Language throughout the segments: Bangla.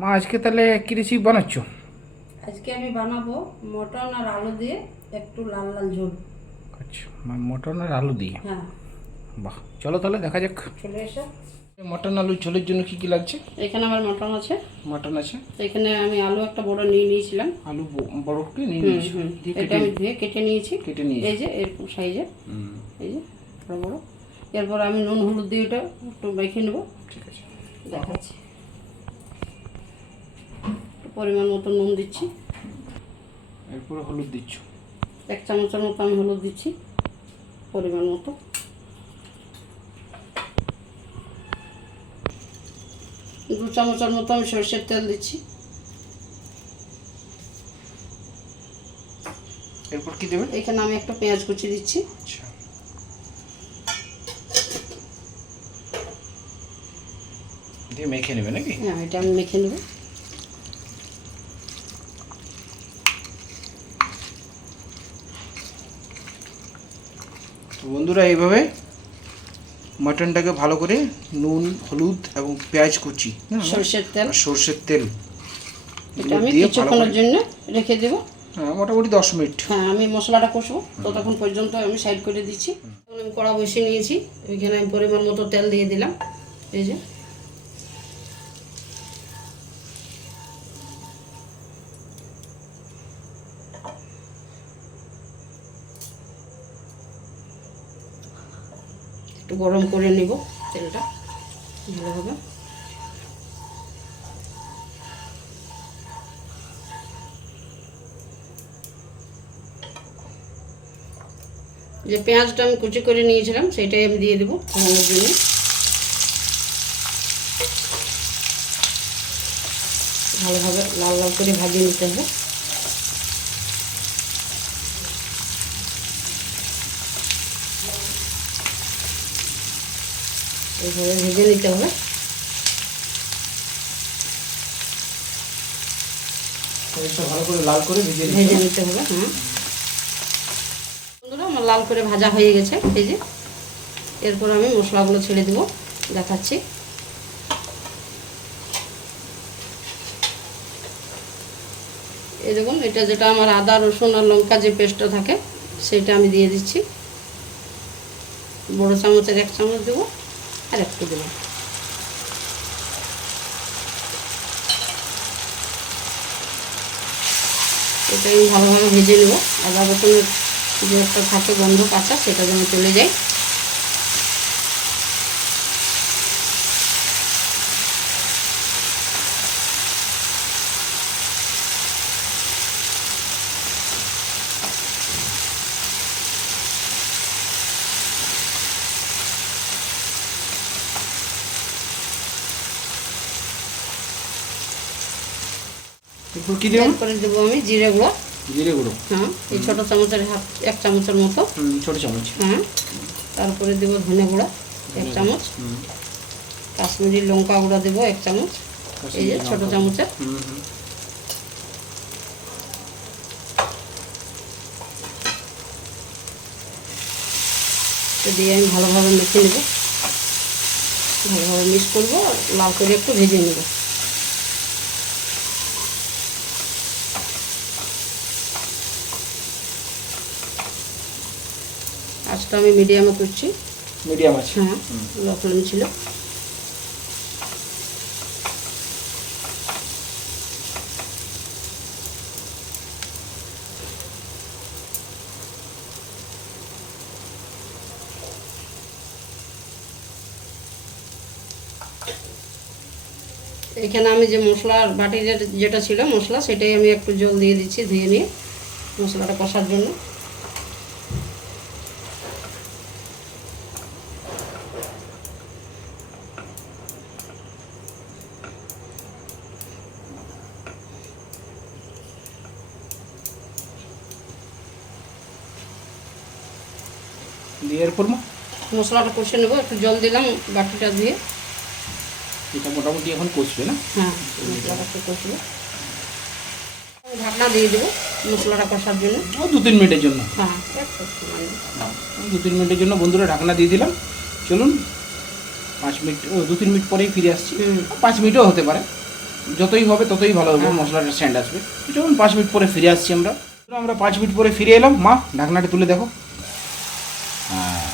মা আজকে তাহলে কি রেসিপি বানাচ্ছ? আজকে আমি বানাবো মটন আর আলু দিয়ে একটু লাল লাল ঝোল। আচ্ছা, মটন আর আলু দিয়ে। হ্যাঁ, বাহ, চলো তাহলে দেখা যাক। চলে এসো। মটন আলু ঝোলের জন্য কি কি লাগছে? এখানে আমার মটন আছে, মটন আছে, এখানে আমি আলু একটা বড় নিয়ে নিয়েছিলাম। আলু বড়কে নিয়ে নিয়েছি, দিয়ে এটা আমি ধুয়ে কেটে নিয়েছি। নিয়েছি। এই যে এরকম সাইজে, এই যে বড় বড়। এরপর আমি নুন হলুদ দিয়ে এটা একটু মেখে নেবো। ঠিক আছে, দেখাচ্ছি। একটু পরিমাণ মতো নুন দিচ্ছি, এরপর হলুদ দিচ্ছ। 1 চামচের মতো আমি হলুদ দিচ্ছি পরিমাণ মতো। 2 চামচের মতো আমি সরষের তেল দিচ্ছি। এরপর কি দেবে? এখানে আমি একটা পেঁয়াজ কুচি দিচ্ছি। আচ্ছা, দিয়ে মেখে নেবে নাকি? হ্যাঁ, এটা আমি মেখে নেব। তো বন্ধুরা, এইভাবে মটনটাকে ভালো করে নুন হলুদ এবং পেঁয়াজ কুচি, সরষের তেল, সর্ষের তেল এটা আমি কিছুক্ষণের জন্য রেখে দেব। মোটামুটি 10 মিনিট। হ্যাঁ, আমি মশলাটা কষবো, ততক্ষণ পর্যন্ত আমি সাইড করে দিচ্ছি। এখন আমি কড়া বসিয়ে নিয়েছি, ওইখানে আমি পরিমাণ মতো তেল দিয়ে দিলাম। এই যে একটু গরম করে নিব তেলটা ভালোভাবে। যে পেঁয়াজটা আমি কুচি করে নিয়েছিলাম সেটাই আমি দিয়ে দেবো ফোড়নের জন্য। ভালোভাবে লাল লাল করে ভাজিয়ে নিতে হবে। এইভাবে ভেজে নিতে হবে। ভালো করে লাল করে ভেজে নিতে হবে। হ্যাঁ বন্ধুরা, আমার লাল করে ভাজা হয়ে গেছে। এই যে এরপর আমি মশলাগুলো ছেড়ে দেবো, দেখাচ্ছি। এই দেখুন, এটা যেটা আমার আদা রসুন আর লঙ্কা যে পেস্টটা থাকে সেটা আমি দিয়ে দিচ্ছি। বড় চামচের 1 চামচ দেবো আর একটু দেবো। এটা আমি ভালোভাবে ভেজে নেব। আদা রসুনের যে একটা থাকে গন্ধ কাঁচা, সেটা যেন চলে যায়। এরপর কি দেবো? এরপরে দেবো আমি জিরে গুঁড়ো। জিরে গুঁড়ো, হ্যাঁ, এই ছোটো চামচের 1 চামচের মতো। ছোট চামচ। হ্যাঁ, তারপরে দেবো ধনে গুঁড়ো 1 চামচ। কাশ্মীরি লঙ্কা গুঁড়ো দেবো 1 চামচ, এই যে ছোটো চামচের। দিয়ে আমি ভালোভাবে মেখে নেব, ভালোভাবে মিক্স করবো, লাল করে একটু ভেজে নেব। আজটা আমি মিডিয়ামে করছি। মিডিয়াম আছে? হ্যাঁ, লো ফ্লেম ছিল। এখানে আমি যে মশলার বাটি যেটা ছিল মশলা, সেটাই আমি একটু জল দিয়ে দিচ্ছি ধুয়ে নিয়ে মশলাটা কষার জন্য। দিয়ে এরপর মশলাটা কষে নেবো, একটু জল দিলাম বাটিটা ধুয়ে। এটা মোটামুটি এখন কষবে না? হ্যাঁ, মশলাটা একটু কষবে। ঢাকনা দিয়ে দেবো মশলাটা কষার জন্য। 2-3 মিনিটের জন্য। হ্যাঁ, 2-3 মিনিটের জন্য বন্ধুরা ঢাকনা দিয়ে দিলাম। চলুন 5 মিনিট, 2-3 মিনিট পরেই ফিরে আসছি। 5 মিনিটও হতে পারে। যতই হবে ততই ভালো হবে, মশলাটা সেন্ট আসবে। চলুন 5 মিনিট পরে ফিরে আসছি আমরা। 5 মিনিট পরে ফিরে এলাম। মা ঢাকনাটা তুলে দেখো। হ্যাঁ,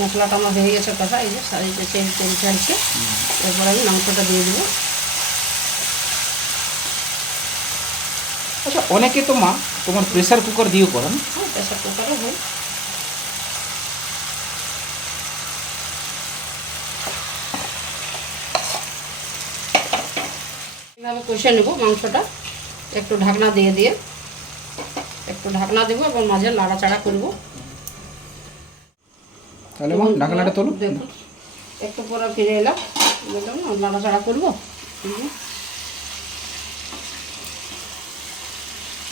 মশলাটা আমার হয়ে গেছে কষা, এই যে সাইডে তেল ছাড়ছে। এরপর আমি মাংসটা দিয়ে দেবো। আচ্ছা, অনেকে তো মা তোমার প্রেসার কুকার দিয়েও করেন। হ্যাঁ, প্রেসার কুকারও হয়। এভাবে কষে নেব মাংসটা, একটু ঢাকনা দিয়ে একটু ঢাকনা দেবো এবং মাঝে নাড়াচাড়া করবো। তাহলে মা ঢাকনাটা তোলো। দেখুন একটু পরে ফিরে এলাম, দেখলাম না, নাড়াচাড়া করবো।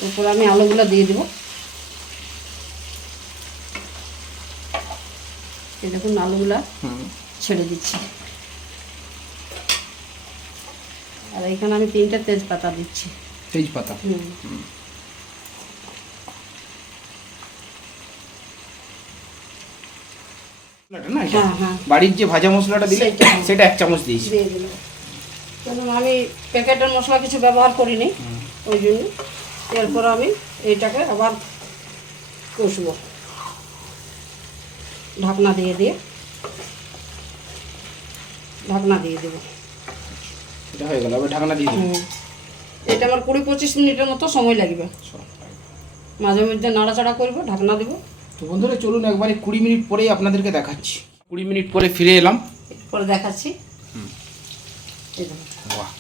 এরপর আমি আলুগুলো দিয়ে দেবো। এই দেখুন আলুগুলা ছেড়ে দিচ্ছি। আর এইখানে আমি 3টে তেজপাতা দিচ্ছি। তেজপাতা, না এটা বাড়ির যে ভাজা মশলাটা দিলে সেটা 1 চামচ দিয়েছি। দিয়ে দিলাম, কারণ আমি প্যাকেটের মশলা কিছু ব্যবহার করিনি, ওই জন্য। এরপর আমি এইটাকে আবার কষবো ঢাকনা দিয়ে ঢাকনা দিয়ে দেবো। এটা হয়ে গেল, আবার ঢাকনা দিয়ে দেবো। এটা আমার 20-25 মিনিটের মতো সময় লাগবে। মাঝে মধ্যে নাড়াচাড়া করবো, ঢাকনা দেবো। তো বন্ধুরা চলুন একবারে 20 মিনিট পরেই আপনাদেরকে দেখাচ্ছি। 20 মিনিট পরে ফিরে এলাম। পরে দেখাচ্ছি। বাহ,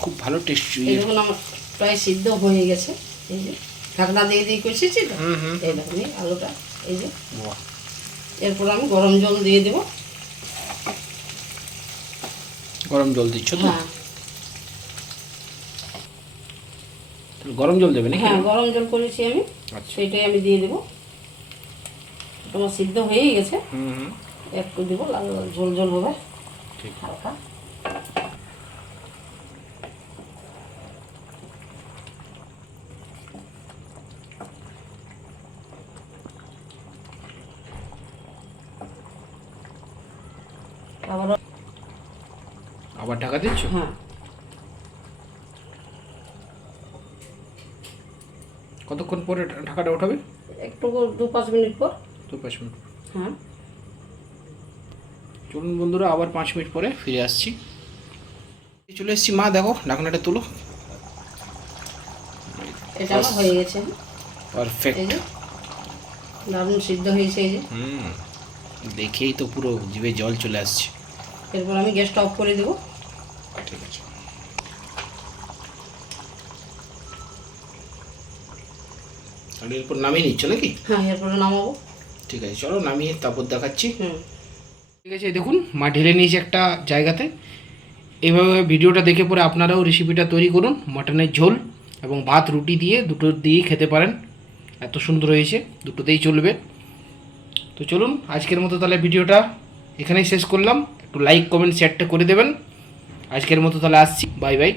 খুব ভালো টেস্ট। এই দেখুন আমার প্রায় সিদ্ধ হয়ে গেছে। এই যে ঢাকনা দিয়ে কষেছি তো, এই দেখুন আলুটা, এই যে। এরপর আমি গরম জল দিয়ে দেবো। গরম জল দিচ্ছ তো? হ্যাঁ, গরম জল দেবে না? হ্যাঁ, গরম জল করেছি আমি, সেইটাই আমি দিয়ে দেবো। তোমার সিদ্ধ হয়েই গেছে, একটু দেবো, লাল লাল ঝোল ঝোল হবে হালকা। আবার ঢাকা দিচ্ছ? হ্যাঁ, কতক্ষণ পরে ঢাকাটা উঠাবে? একটু 2-5 মিনিট পর। 2-5 মিনিট। হ্যাঁ, চলুন বন্ধুরা আবার 5 মিনিট পরে ফিরে আসছি। চলে এসেছি। মা দেখো ঢাকনাটা তুলো। এটা আমার হয়ে গেছে। পারফেক্ট, এই যে দারুণ সিদ্ধ হয়েছে। এই যে দেখেই তো পুরো জিভে জল চলে আসছে। এরপর আমি গ্যাসটা অফ করে দেবো। ঠিক আছে, তাহলে এরপর নামিয়ে নিচ্ছ নাকি? হ্যাঁ, এরপরে নামাবো। ঠিক আছে, চলো নামিয়ে তারপর দেখাচ্ছি। হুম, ঠিক আছে, দেখুন মা ঢেলে নিয়েছে একটা জায়গাতে। এইভাবে ভিডিওটা দেখে পরে আপনারাও রেসিপিটা তৈরি করুন। মাটনের ঝোল এবং ভাত রুটি দিয়ে দুটো দিয়েই খেতে পারেন, এত সুন্দর হয়েছে, দুটোতেই চলবে। তো চলুন আজকের মতো তাহলে ভিডিওটা এখানেই শেষ করলাম। একটু লাইক কমেন্ট শেয়ারটা করে দেবেন। আজকের মতো তাহলে আসছি, বাই বাই।